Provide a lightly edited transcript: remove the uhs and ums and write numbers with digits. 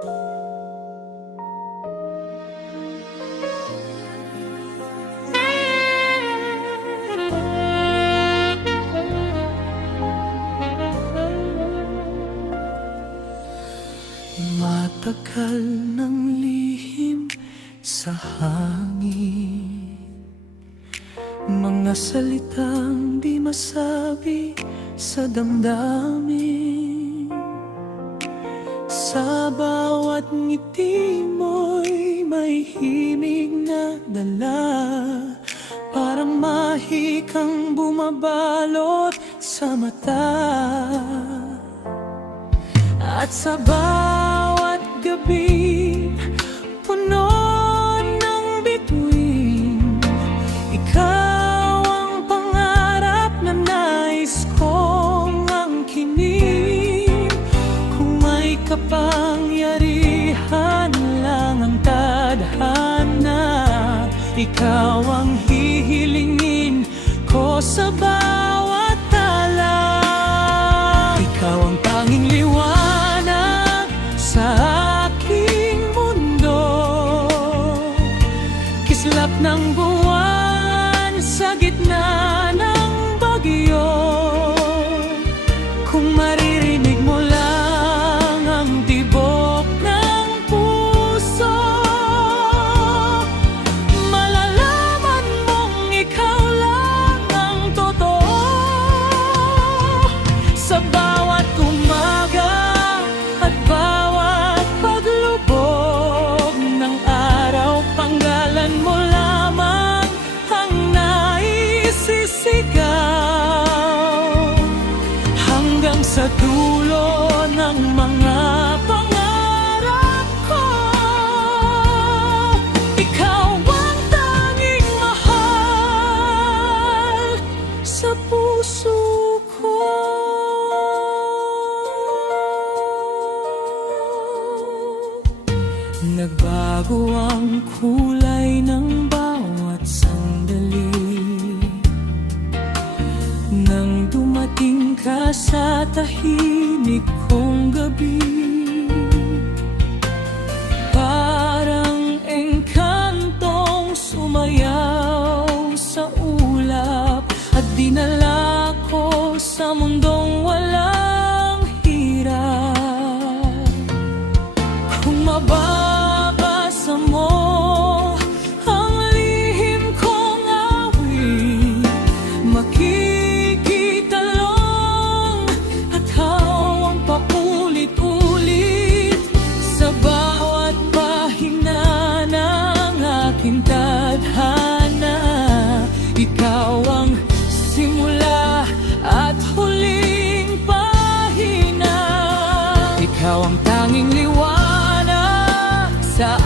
Matagal ng lihim sa hangin, mga salitang di masabi sa damdamin. Sa bawat ngiti mo'y may himig na dala, parang mahikang bumabalot sa mata. At sa bawat gabi, puno ng bituin, ikaw ang pangarap na nais kong angkinin. Kung may kapangyarihan lang ang tadhana, ikaw ang hihilingin ko sa bawat tala. Ikaw ang tanging liwanag sa aking mundo, kislap ng buwan sa gitna ng bagyo. Kung maririnig mo lang ang tibok ng puso, malalaman mong ikaw lang ang totoo. Sa bawat umaga at bawat paglubog ng araw, panggalan mo lamang ang naisisigaw. Hanggang sa dulo ng mga pangarap ko, ikaw ang tanging mahal sa puso ko. Nagbago ang kulay ng bawat sandali nang dumating ka sa tahimik kong gabi. Parang engkantong sumayaw sa ulap at dinala ko sa mundong walang hirap. Kung mababasa mo ang lihim kong awit, makikitalong at hawang paulit-ulit sa bawat pahina ng aking tadhana. Ikaw ang simula at huling pahina, ikaw ang tanging liwanag sa